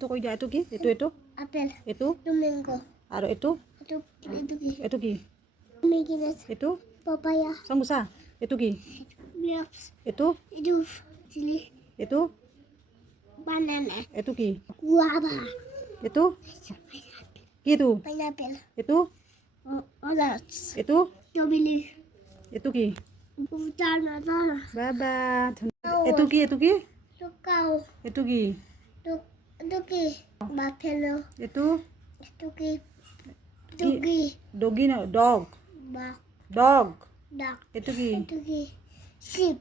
Itu কৈ দিয়া, এইটো কি? এইটো আপেল, এইটো itu mango, আৰু এইটো itu ki, এইটো কি? Mikinas, এইটো papaya, চামোচা। এইটো কি? grapes, এইটো itu chili, এইটো banana, এইটো কি? guava, এইটো কি? এইটো pineapple, এইটো orange, এইটো strawberry, এইটো কি? banana, বাবা এইটো কি? এইটো কি? cacao, এইটো কি? itu ki, buffalo, এইটো itu ki, itu কি? ki, ডগি ন ডগ bak, ডগ duck, এইটো কি? itu ki, sheep,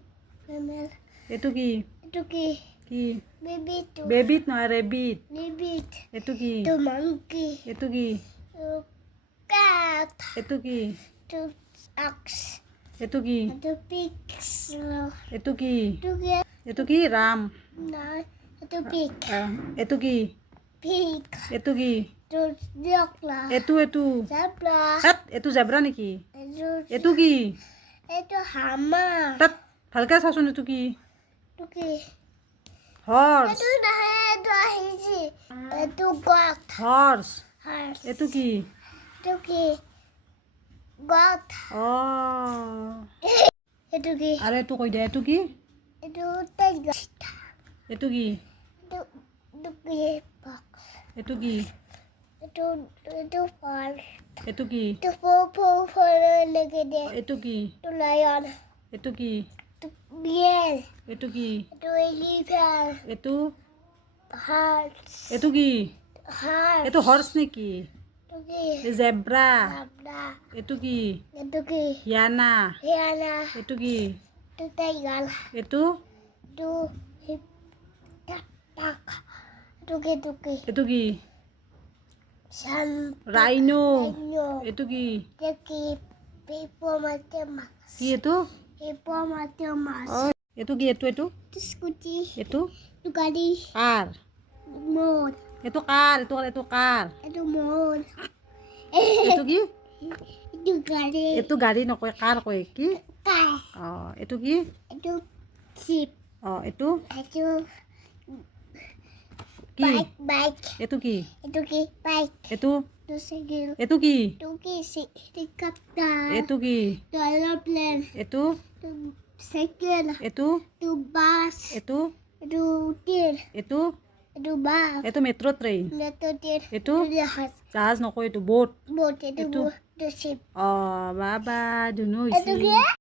camel, এইটো কি? itu ki, কি? baby itu, বেবিট নহয় ৰেবিট। rabbit, এইটো কি? itu monkey, এইটো কি? itu cat, এইটো কি? itu ox, এইটো কি? itu pigs, এইটো কি? itu ki, এইটো কি? ৰাম। nah, itu pig, এইটো কি? pig, এইটো কি? itu dog lah, এইটো zebra, তাত এইটো জেব্ৰা নেকি? itu এইটো কি? itu hama, তাত ভালকৈ চাচোন। এইটো কি? itu ki, horse itu dah itu ahisi, itu goat, horse horse, এইটো কি? itu ki, goat, itu ki, আৰু এইটো কৈ দিয়া। এইটো কি? itu tiger, এইটো কি? itu ki, bak, এইটো কি? itu fal, এইটো কি? itu po lagi deh, এইটো কি? itu lion, এইটো কি? itu bear, এইটো কি? itu elephant, এইটো horse, এইটো কি? horse, এইটো হৰ্চ নেকি? itu ki, জেব্ৰা zebra, এইটো কি? itu ki, হিয়ানা hyena, এইটো কি? itu tiger, এইটো itu hipak, itu ki, এইটো কি? san, ৰাইনো rhino, এইটো কি? itu ki, hippopotamus, কি এইটো? hippopotamus, এইটো কি? এইটো itu skuti, এইটো itu kadi, কাৰ? moon, এইটো কাৰ? এইটো কাৰ? itu moon, এইটো কি? itu kadi, এইটো গাড়ী নকয়, কাৰ কয়। কি? kai, এইটো কি? itu sheep, এইটো itu কি? bike, এইটো কি? itu ki, bike, এইটো itu segel, এইটো কি? itu ki, helicopter, এইটো কি? itu aeroplane, এইটো itu segel, এইটো itu bus, এইটো itu train, এইটো itu bus, এইটো metro' train. itu train, itu itu jahat, জাহাজ নকয়, এইটো boat. boat, itu Itu. boat, itu ship, বাবা ধুনু itu হৈছে। ki,